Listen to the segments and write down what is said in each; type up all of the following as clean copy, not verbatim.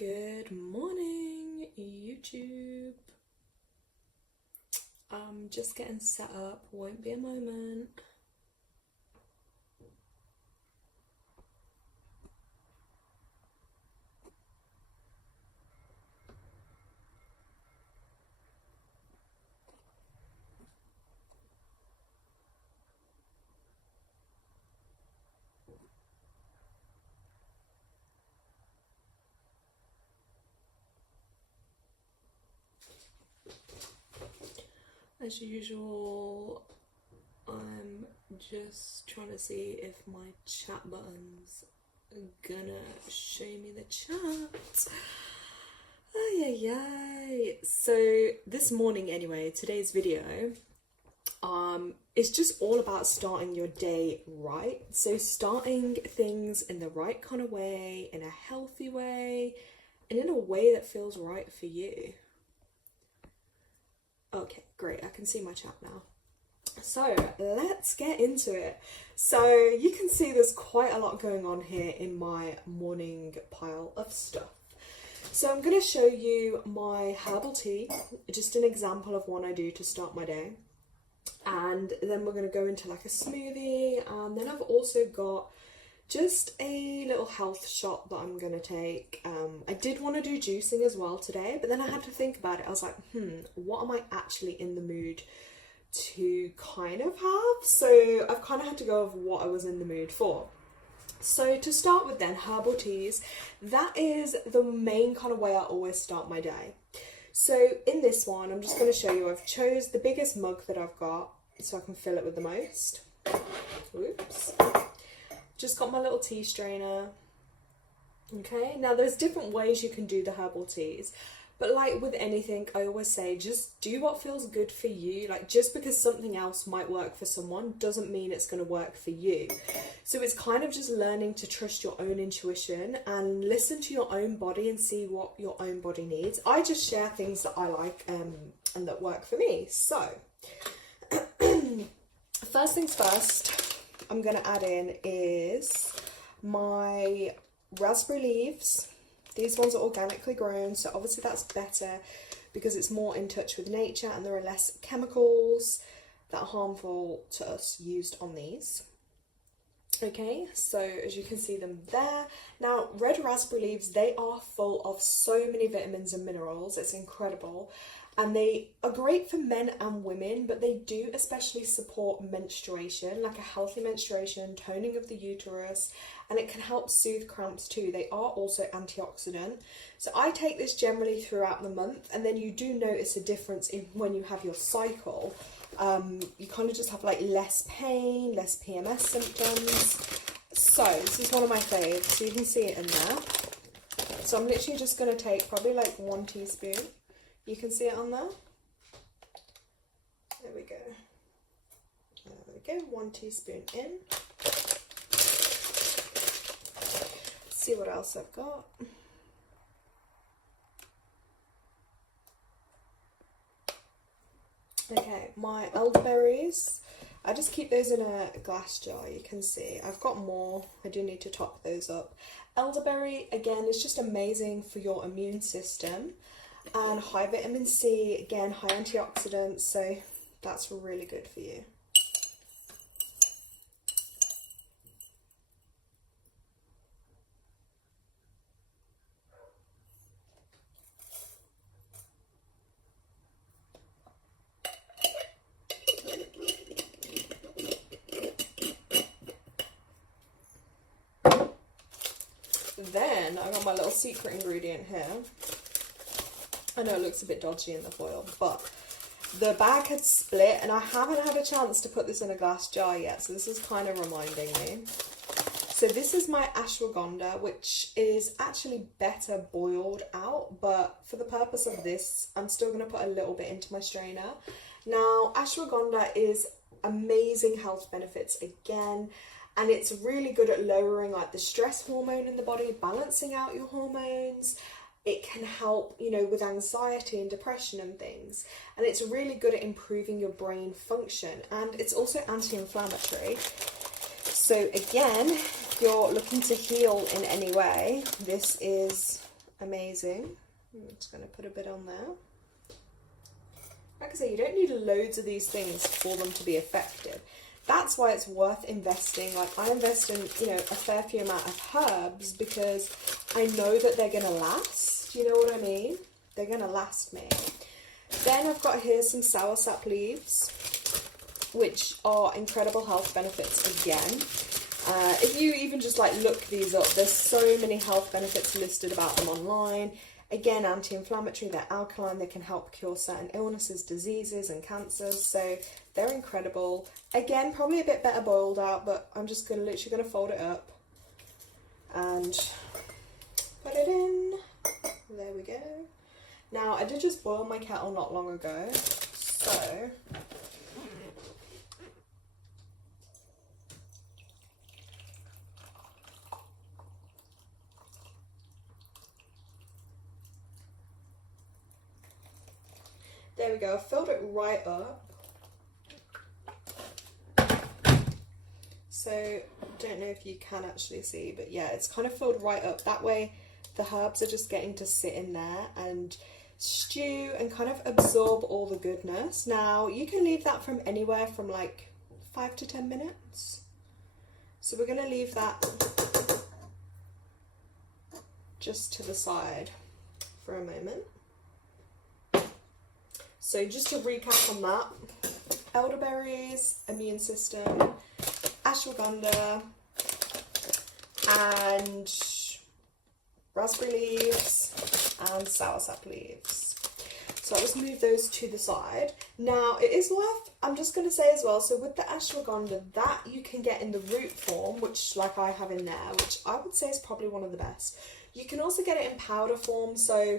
Good morning, YouTube. I'm just getting set up, won't be a moment. As usual, I'm just trying to see if my chat button's gonna show me the chat. Ay, ay, ay. So this morning anyway, today's video is just all about starting your day right. So starting things in the right kind of way, in a healthy way, and in a way that feels right for you. Okay, great, I can see my chat now. So let's get into it. So you can see there's quite a lot going on here in my morning pile of stuff. So I'm going to show you my herbal tea, just an example of one I do to start my day. And then we're going to go into like a smoothie, and then I've also got just a little health shot that I'm going to take. I did want to do juicing as well today, but then I had to think about it. I was like, what am I actually in the mood to kind of have? So I've kind of had to go of what I was in the mood for. So to start with then, herbal teas, that is the main kind of way I always start my day. So in this one, I'm just going to show you, I've chose the biggest mug that I've got so I can fill it with the most. Oops. Just got my little tea strainer. Okay, now there's different ways you can do the herbal teas, but like with anything, I always say just do what feels good for you. Like just because something else might work for someone doesn't mean it's going to work for you. So it's kind of just learning to trust your own intuition and listen to your own body and see what your own body needs. I just share things that I like and that work for me. So first things first, I'm going to add in is my raspberry leaves. These ones are organically grown, so obviously that's better because it's more in touch with nature and there are less chemicals that are harmful to us used on these. Okay, so as you can see them there. Now, red raspberry leaves, they are full of so many vitamins and minerals. It's incredible. And they are great for men and women, but they do especially support menstruation, like a healthy menstruation, toning of the uterus, and it can help soothe cramps too. They are also antioxidant. So I take this generally throughout the month, and then you do notice a difference in when you have your cycle. You kind of just have like less pain, less PMS symptoms. So this is one of my faves, so you can see it in there. So I'm literally just going to take probably like 1 teaspoon. You can see it on there. There we go. There we go. 1 teaspoon in. Let's see what else I've got. Okay, my elderberries. I just keep those in a glass jar, you can see. I've got more. I do need to top those up. Elderberry, again, is just amazing for your immune system. And high vitamin C, again, high antioxidants, so that's really good for you. Then I got my little secret ingredient here. I know it looks a bit dodgy in the foil, but the bag had split and I haven't had a chance to put this in a glass jar yet, so this is kind of reminding me. So this is my ashwagandha, which is actually better boiled out, but for the purpose of this, I'm still going to put a little bit into my strainer. Now, ashwagandha is amazing health benefits again, and it's really good at lowering like the stress hormone in the body, balancing out your hormones. It can help, you know, with anxiety and depression and things. And it's really good at improving your brain function. And it's also anti-inflammatory. So again, if you're looking to heal in any way, this is amazing. I'm just going to put a bit on there. Like I say, you don't need loads of these things for them to be effective. That's why it's worth investing. Like, I invest in, you know, a fair few amount of herbs because I know that they're going to last. Do you know what I mean? They're going to last me. Then I've got here some soursop leaves, which are incredible health benefits again. If you even just like look these up, there's so many health benefits listed about them online. Again, anti-inflammatory, they're alkaline, they can help cure certain illnesses, diseases and cancers, so they're incredible. Again, probably a bit better boiled out, but I'm just literally going to fold it up and put it in. There we go. Now, I did just boil my kettle not long ago, so there we go, I filled it right up. So, don't know if you can actually see, but yeah, it's kind of filled right up. That way, the herbs are just getting to sit in there and stew and kind of absorb all the goodness. Now, you can leave that from anywhere from like 5 to 10 minutes. So we're going to leave that just to the side for a moment. So just to recap on that, elderberries, immune system, ashwagandha, and raspberry leaves and soursop leaves. So I'll just move those to the side. Now it is worth, I'm just going to say as well, so with the ashwagandha, that you can get in the root form, which like I have in there, which I would say is probably one of the best. You can also get it in powder form, so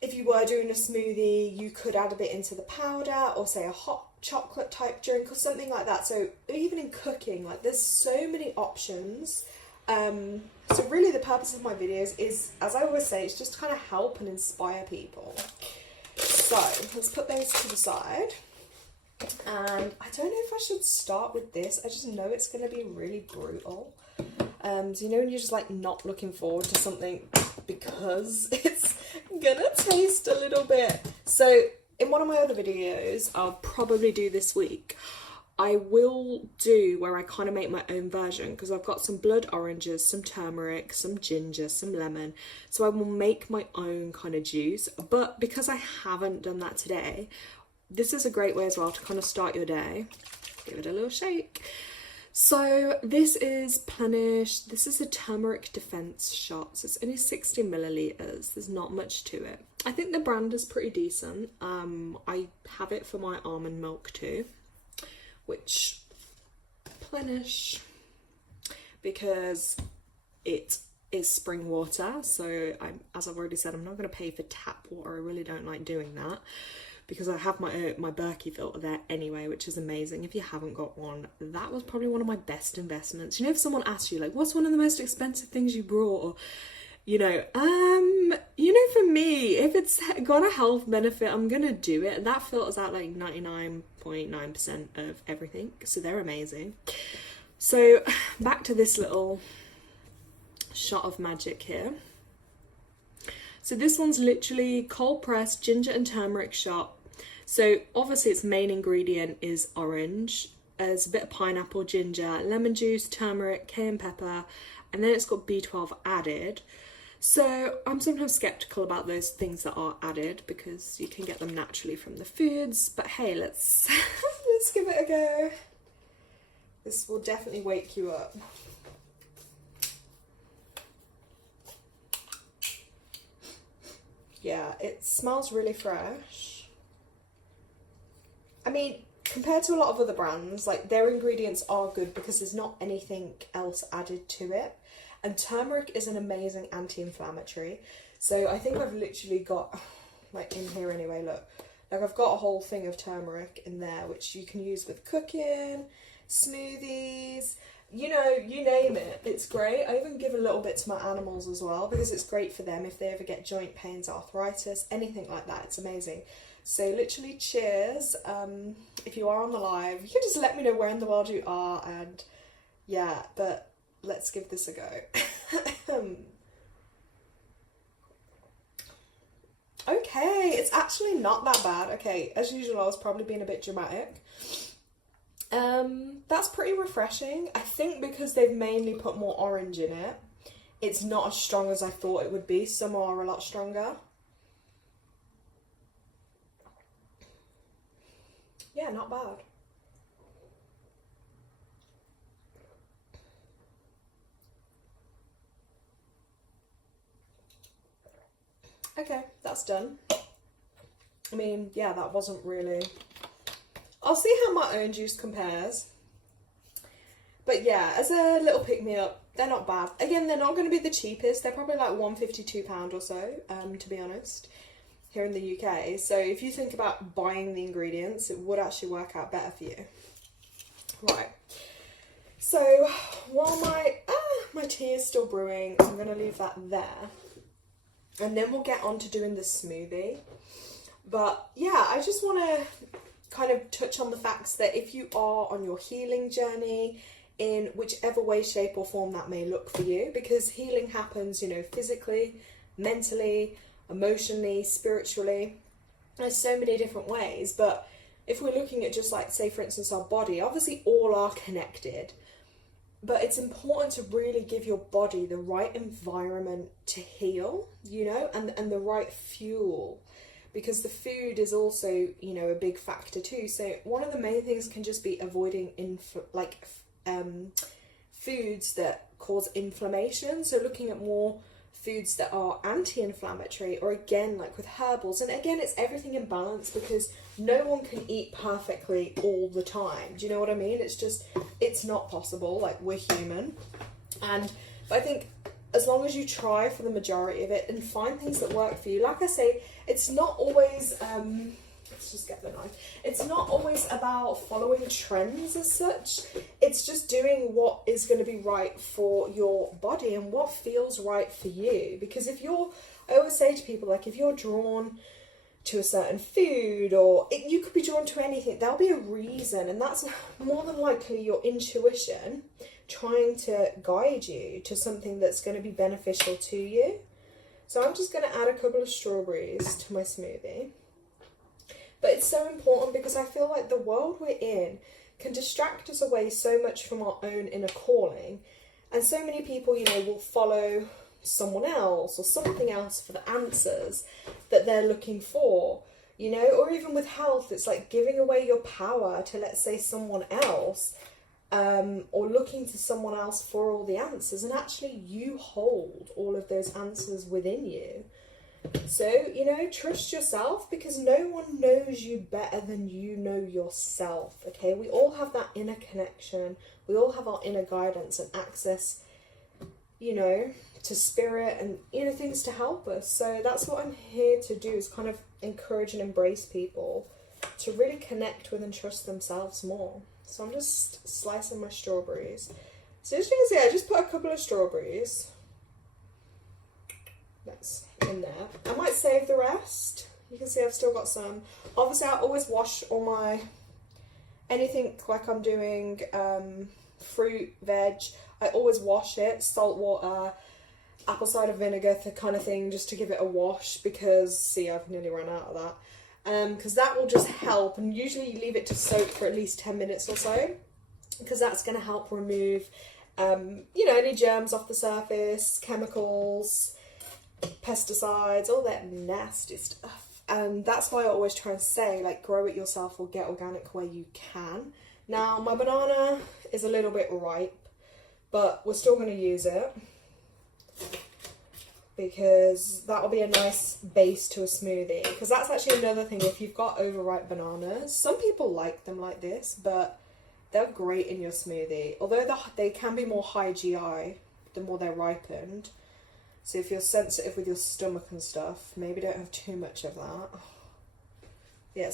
if you were doing a smoothie, you could add a bit into the powder or say a hot chocolate type drink or something like that. So even in cooking, like there's so many options. So really the purpose of my videos is, as I always say, it's just to kind of help and inspire people. So let's put those to the side. And I don't know if I should start with this. I just know it's going to be really brutal. So you know when you're just like not looking forward to something because it's gonna taste a little bit. So in one of my other videos, I'll probably do this week, I will do where I kind of make my own version, because I've got some blood oranges, some turmeric, some ginger, some lemon. So I will make my own kind of juice. But because I haven't done that today, this is a great way as well to kind of start your day. Give it a little shake. So this is Plenish. This is a turmeric defense shot. So it's only 60 milliliters. There's not much to it. I think the brand is pretty decent. I have it for my almond milk too, which Plenish, because it is spring water. So as I've already said, I'm not going to pay for tap water. I really don't like doing that, because I have my Berkey filter there anyway, which is amazing. If you haven't got one, that was probably one of my best investments. You know, if someone asks you, like, what's one of the most expensive things you brought? Or, you know, for me, if it's got a health benefit, I'm going to do it. And that filters out like 99.9% of everything. So they're amazing. So back to this little shot of magic here. So this one's literally cold pressed ginger and turmeric shot. So obviously its main ingredient is orange. There's a bit of pineapple, ginger, lemon juice, turmeric, cayenne pepper, and then it's got B12 added. So I'm sometimes skeptical about those things that are added because you can get them naturally from the foods. But hey, let's let's give it a go. This will definitely wake you up. Yeah, it smells really fresh. I mean, compared to a lot of other brands, like their ingredients are good because there's not anything else added to it. And turmeric is an amazing anti-inflammatory. So I think I've literally got, like in here anyway, look. Like I've got a whole thing of turmeric in there, which you can use with cooking, smoothies, you know, you name it, it's great. I even give a little bit to my animals as well, because it's great for them if they ever get joint pains, arthritis, anything like that. It's amazing. So literally cheers. If you are on the live, you can just let me know where in the world you are, and yeah, but let's give this a go. okay. It's actually not that bad. Okay, as usual, I was probably being a bit dramatic. That's pretty refreshing. I think because they've mainly put more orange in it, it's not as strong as I thought it would be. Some are a lot stronger. Yeah, not bad. Okay, that's done. I mean, yeah, that wasn't really... I'll see how my own juice compares. But yeah, as a little pick-me-up, they're not bad. Again, they're not going to be the cheapest. They're probably like £1.52 or so, to be honest, here in the UK. So if you think about buying the ingredients, it would actually work out better for you. Right. So while my tea is still brewing, I'm going to leave that there. And then we'll get on to doing the smoothie. But yeah, I just want to kind of touch on the facts that if you are on your healing journey, in whichever way, shape or form that may look for you, because healing happens, you know, physically, mentally, emotionally, spiritually. There's so many different ways, but if we're looking at just like, say for instance, our body, obviously all are connected. But it's important to really give your body the right environment to heal, you know, and the right fuel, because the food is also, you know, a big factor too. So one of the main things can just be avoiding foods that cause inflammation. So looking at more foods that are anti-inflammatory, or again, like with herbals. And again, it's everything in balance, because no one can eat perfectly all the time. Do you know what I mean? It's not possible. Like, we're human. But I think as long as you try for the majority of it and find things that work for you, like I say, it's not always, let's just get the knife. It's not always about following trends as such. It's just doing what is going to be right for your body and what feels right for you. Because I always say to people, like, if you're drawn to a certain food, or you could be drawn to anything, there'll be a reason, and that's more than likely your intuition trying to guide you to something that's going to be beneficial to you. So I'm just going to add a couple of strawberries to my smoothie. But it's so important, because I feel like the world we're in can distract us away so much from our own inner calling. And so many people, you know, will follow someone else or something else for the answers that they're looking for, you know. Or even with health, it's like giving away your power to, let's say, someone else, or looking to someone else for all the answers, and actually you hold all of those answers within you. So, you know, trust yourself, because no one knows you better than you know yourself, okay? We all have that inner connection. We all have our inner guidance and access, you know, to spirit and, you know, things to help us. So that's what I'm here to do, is kind of encourage and embrace people to really connect with and trust themselves more. So I'm just slicing my strawberries. So as you can see, I just put a couple of strawberries. That's in there. I might save the rest. You can see I've still got some. Obviously, I always wash all my, anything like I'm doing, fruit, veg, I always wash it, salt water, apple cider vinegar, the kind of thing, just to give it a wash, because, see, I've nearly run out of that. Because that will just help, and usually you leave it to soak for at least 10 minutes or so, because that's going to help remove, you know, any germs off the surface, chemicals, pesticides, all that nasty stuff. And that's why I always try and say, like, grow it yourself or get organic where you can. Now, my banana is a little bit ripe, but we're still going to use it, because that will be a nice base to a smoothie. Because that's actually another thing, if you've got overripe bananas, some people like them like this, but they're great in your smoothie. Although they can be more high GI the more they're ripened. So if you're sensitive with your stomach and stuff, maybe don't have too much of that. Yeah,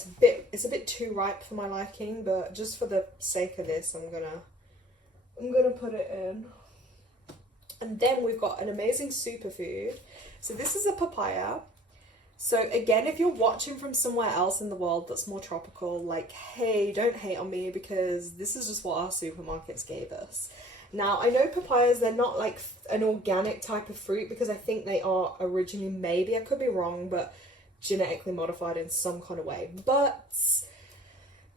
it's a bit too ripe for my liking, but just for the sake of this, I'm gonna put it in. And then we've got an amazing superfood. So this is a papaya. So again, if you're watching from somewhere else in the world that's more tropical, like, hey, don't hate on me, because this is just what our supermarkets gave us. Now, I know papayas, they're not like an organic type of fruit, because I think they are originally, maybe I could be wrong, but genetically modified in some kind of way, but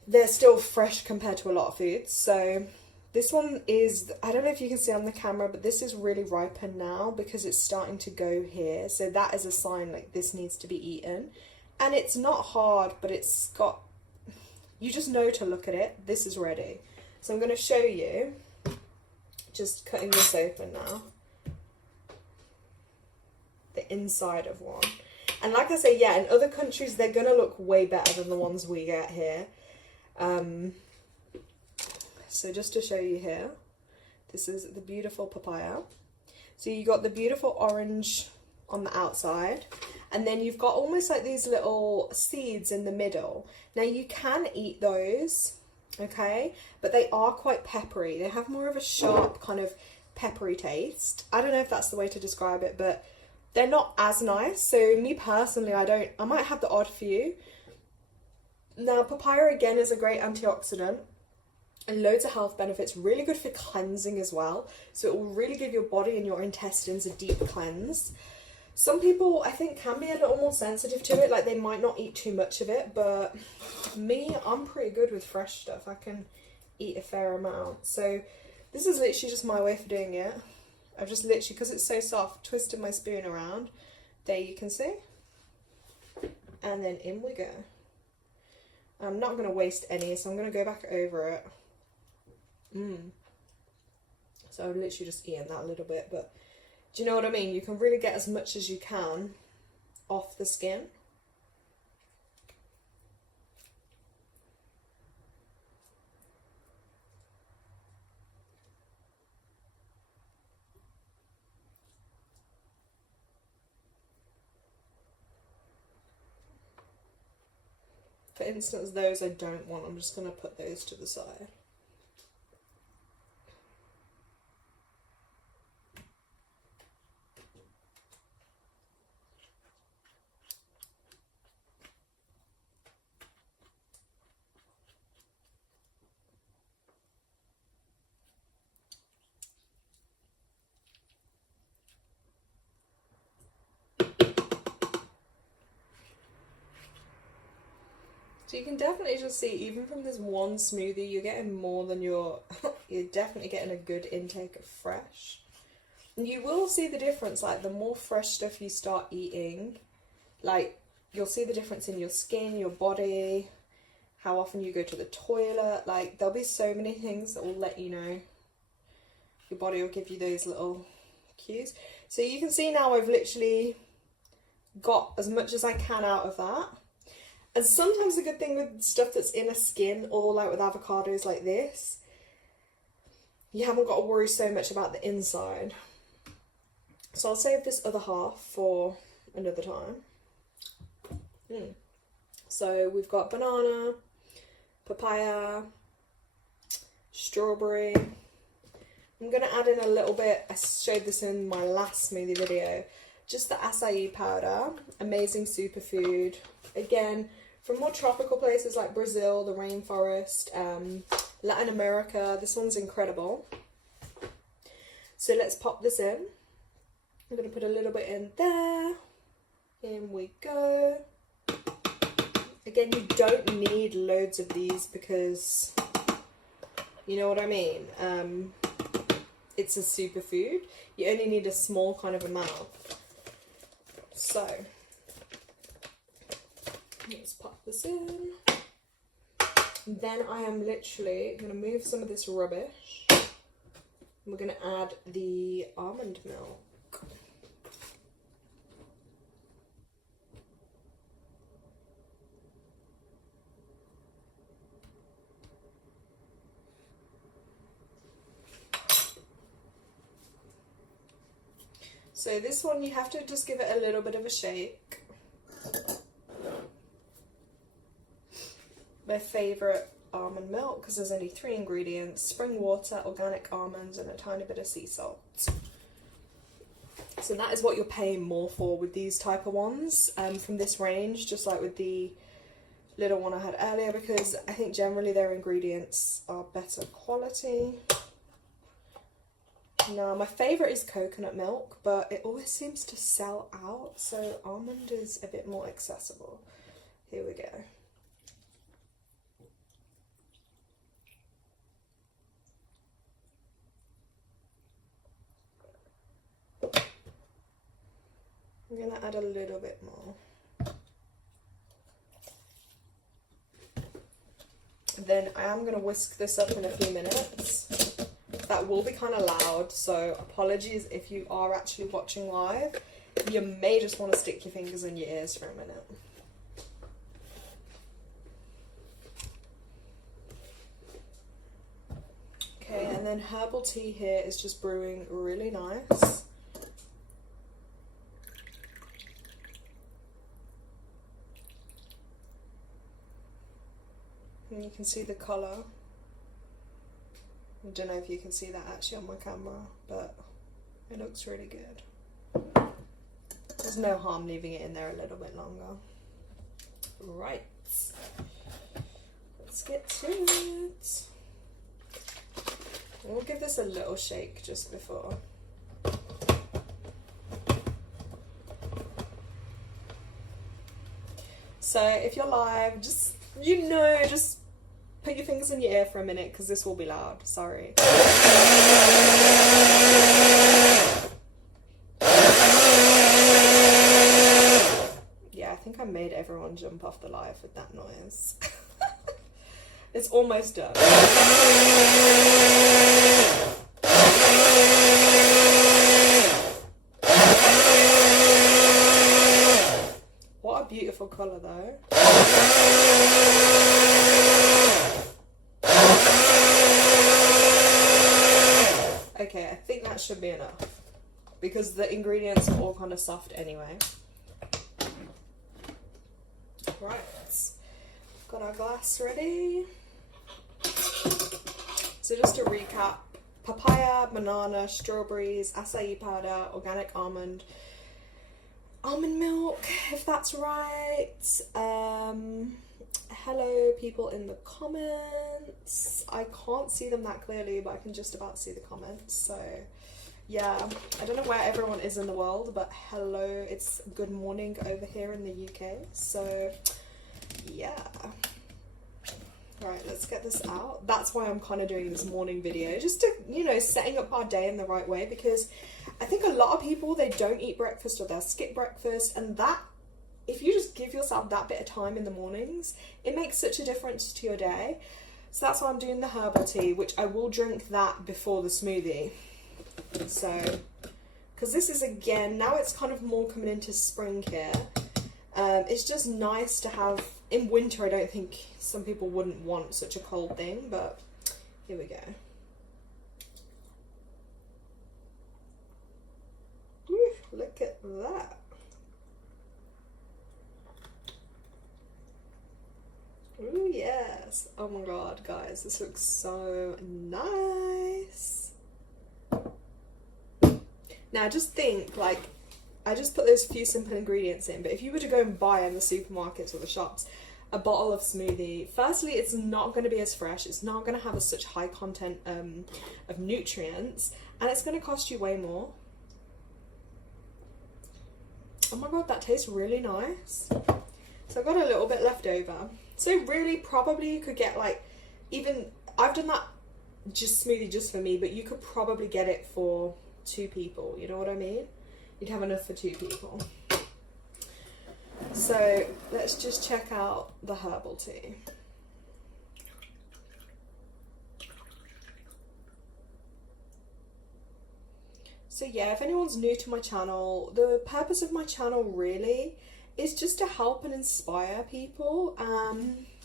they're still fresh compared to a lot of foods. So this one is, I don't know if you can see on the camera, but this is really ripened now because it's starting to go here. So that is a sign like this needs to be eaten. And it's not hard, but it's got, you just know to look at it. This is ready. So I'm going to show you, just cutting this open now, the inside of one. And like I say, yeah, in other countries, they're going to look way better than the ones we get here. So just to show you here, this is the beautiful papaya. So you got the beautiful orange on the outside, and then you've got almost like these little seeds in the middle. Now you can eat those, okay, but they are quite peppery. They have more of a sharp kind of peppery taste. I don't know if that's the way to describe it, but they're not as nice. So me personally, I might have the odd few. Now papaya again is a great antioxidant and loads of health benefits, really good for cleansing as well. So it will really give your body and your intestines a deep cleanse. Some people, I think, can be a little more sensitive to it, like they might not eat too much of it, but me, I'm pretty good with fresh stuff. I can eat a fair amount. So this is literally just my way for doing it. I've just literally, because it's so soft, twisted my spoon around. There you can see. And then in we go. I'm not going to waste any, so I'm going to go back over it. So I've literally just eaten that a little bit, but do you know what I mean? You can really get as much as you can off the skin. For instance, those I don't want, I'm just going to put those to the side. So you can definitely just see, even from this one smoothie, you're getting more than you're definitely getting a good intake of fresh. And you will see the difference, like the more fresh stuff you start eating, like you'll see the difference in your skin, your body, how often you go to the toilet. Like there'll be so many things that will let you know. Your body will give you those little cues. So you can see now I've literally got as much as I can out of that. And sometimes the good thing with stuff that's in a skin, or like with avocados like this, you haven't got to worry so much about the inside. So I'll save this other half for another time. So we've got banana, papaya, strawberry. I'm going to add in a little bit, I showed this in my last smoothie video, just the acai powder, amazing superfood. Again, from more tropical places like Brazil, the rainforest, Latin America, this one's incredible. So let's pop this in. I'm going to put a little bit in there. In we go. Again, you don't need loads of these because, you know what I mean? It's a superfood. You only need a small kind of amount. So let's pop this in. And then I am literally going to move some of this rubbish. We're going to add the almond milk. So this one you have to just give it a little bit of a shake. My favourite almond milk, because there's only 3 ingredients: spring water, organic almonds, and a tiny bit of sea salt. So that is what you're paying more for with these type of ones from this range, just like with the little one I had earlier, because I think generally their ingredients are better quality. Now, my favourite is coconut milk, but it always seems to sell out, so almond is a bit more accessible. Here we go. I'm going to add a little bit more. Then I am going to whisk this up in a few minutes. That will be kind of loud, so apologies if you are actually watching live. You may just want to stick your fingers in your ears for a minute. Okay, and then herbal tea here is just brewing really nice. And you can see the colour. I don't know if you can see that actually on my camera, but it looks really good. There's no harm leaving it in there a little bit longer. Right. Let's get to it. We'll give this a little shake just before. So if you're live, just, just put your fingers in your ear for a minute because this will be loud. Sorry. Yeah, I think I made everyone jump off the live with that noise. It's almost done. What a beautiful colour though. Okay, I think that should be enough because the ingredients are all kind of soft anyway. Right, got our glass ready. So just to recap, papaya, banana, strawberries, acai powder, organic almond milk, if that's right. Hello people in the comments. I can't see them that clearly, but I can just about see the comments. So yeah, I don't know where everyone is in the world, but hello, it's good morning over here in the UK. So yeah. Right, let's get this out. That's why I'm kind of doing this morning video, just to, setting up our day in the right way, because I think a lot of people, they don't eat breakfast or they'll skip breakfast, and that, if you just give yourself that bit of time in the mornings, it makes such a difference to your day. So that's why I'm doing the herbal tea, which I will drink that before the smoothie. So, because this is, again, now it's kind of more coming into spring here. It's just nice to have, in winter I don't think some people wouldn't want such a cold thing, but here we go. Woo, look at that. Ooh, yes. Oh my god, guys, this looks so nice. Now just think, like, I just put those few simple ingredients in, but if you were to go and buy in the supermarkets or the shops a bottle of smoothie, firstly, it's not going to be as fresh, it's not going to have such high content of nutrients, and it's going to cost you way more. Oh my god, that tastes really nice. So I've got a little bit left over. So really, probably you could get, like, even, I've done that just smoothie just for me, but you could probably get it for 2 people, you know what I mean? You'd have enough for 2 people. So let's just check out the herbal tea. So yeah, if anyone's new to my channel, the purpose of my channel really is just to help and inspire people,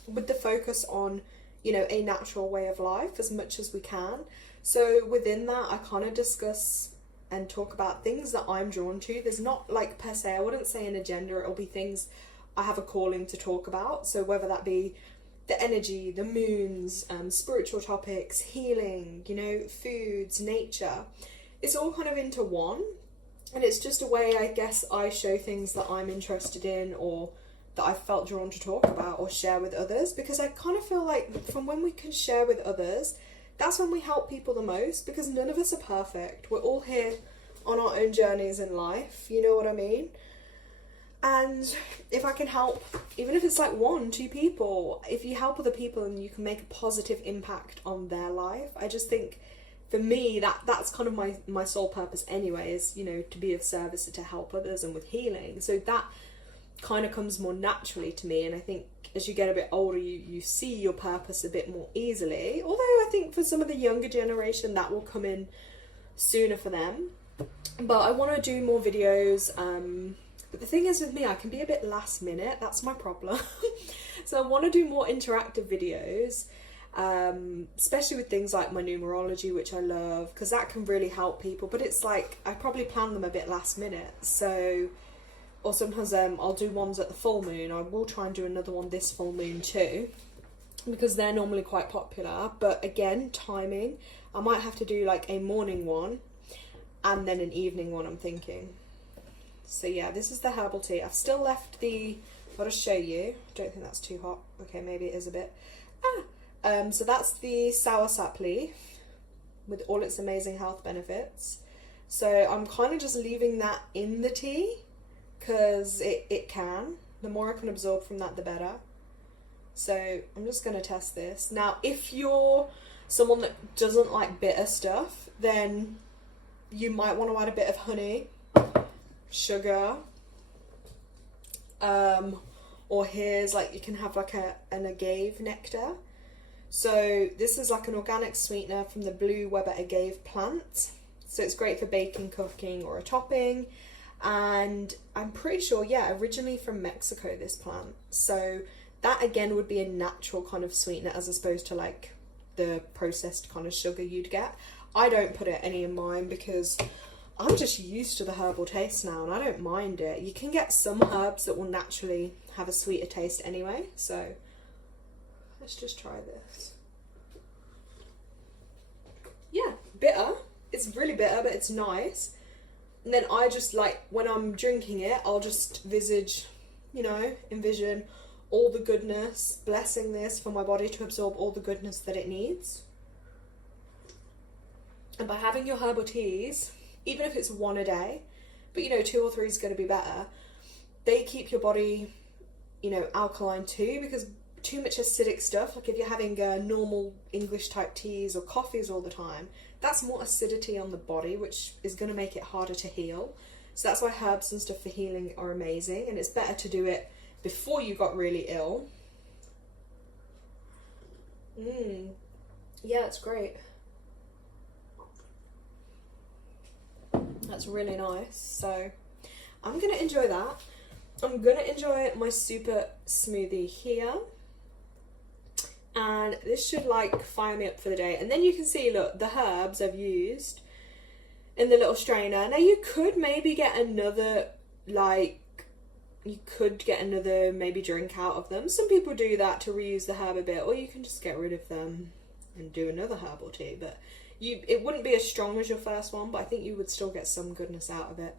with the focus on, a natural way of life as much as we can. So within that, I kind of discuss and talk about things that I'm drawn to. There's not, like, per se, I wouldn't say an agenda, it'll be things I have a calling to talk about. So whether that be the energy, the moons, spiritual topics, healing, foods, nature, it's all kind of into one. And it's just a way, I guess, I show things that I'm interested in or that I felt drawn to talk about or share with others, because I kind of feel like from when we can share with others, that's when we help people the most, because none of us are perfect. We're all here on our own journeys in life, you know what I mean? And if I can help, even if it's like 1-2 people, if you help other people and you can make a positive impact on their life, I just think for me that's kind of my sole purpose anyway, is, you know, to be of service and to help others and with healing. So that kind of comes more naturally to me, and I think as you get a bit older you see your purpose a bit more easily, although I think for some of the younger generation that will come in sooner for them. But I want to do more videos, but the thing is with me, I can be a bit last minute, that's my problem. So I want to do more interactive videos, especially with things like my numerology, which I love, because that can really help people, but it's like I probably plan them a bit last minute. So, or sometimes I'll do ones at the full moon. I will try and do another one this full moon too, because they're normally quite popular, but again, timing. I might have to do like a morning one and then an evening one, I'm thinking. So yeah, this is the herbal tea. I've still left the, I'll just show you. I don't think that's too hot. Okay, maybe it is a bit. So that's the sour sap leaf with all its amazing health benefits. So I'm kind of just leaving that in the tea, because it can. The more I can absorb from that, the better. So I'm just going to test this. Now, if you're someone that doesn't like bitter stuff, then you might want to add a bit of honey, sugar, or here's like, you can have like an agave nectar. So this is like an organic sweetener from the blue Weber agave plant. So it's great for baking, cooking, or a topping. And I'm pretty sure, yeah, originally from Mexico, this plant. So that again would be a natural kind of sweetener as opposed to like the processed kind of sugar you'd get. I don't put any in mine because I'm just used to the herbal taste now and I don't mind it. You can get some herbs that will naturally have a sweeter taste anyway. So let's just try this. Yeah, bitter. It's really bitter, but it's nice. And then I just like, when I'm drinking it, I'll just envision all the goodness, blessing this for my body to absorb all the goodness that it needs. And by having your herbal teas, even if it's one a day, but 2 or 3 is going to be better, they keep your body, alkaline too, because too much acidic stuff, like if you're having normal English type teas or coffees all the time, that's more acidity on the body, which is going to make it harder to heal. So that's why herbs and stuff for healing are amazing, and it's better to do it before you got really ill. Yeah, it's great. That's really nice. So I'm going to enjoy that. I'm going to enjoy my super smoothie here. And this should like fire me up for the day. And then you can see, look, the herbs I've used in the little strainer. Now you could maybe get another, maybe drink out of them. Some people do that to reuse the herb a bit, or you can just get rid of them and do another herbal tea. But it wouldn't be as strong as your first one, but I think you would still get some goodness out of it.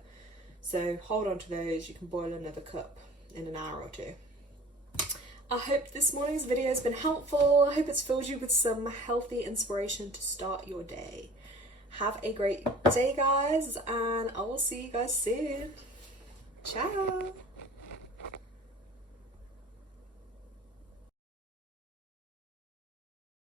So hold on to those. You can boil another cup in an hour or 2. I hope this morning's video has been helpful. I hope it's filled you with some healthy inspiration to start your day. Have a great day, guys, and I will see you guys soon. Ciao.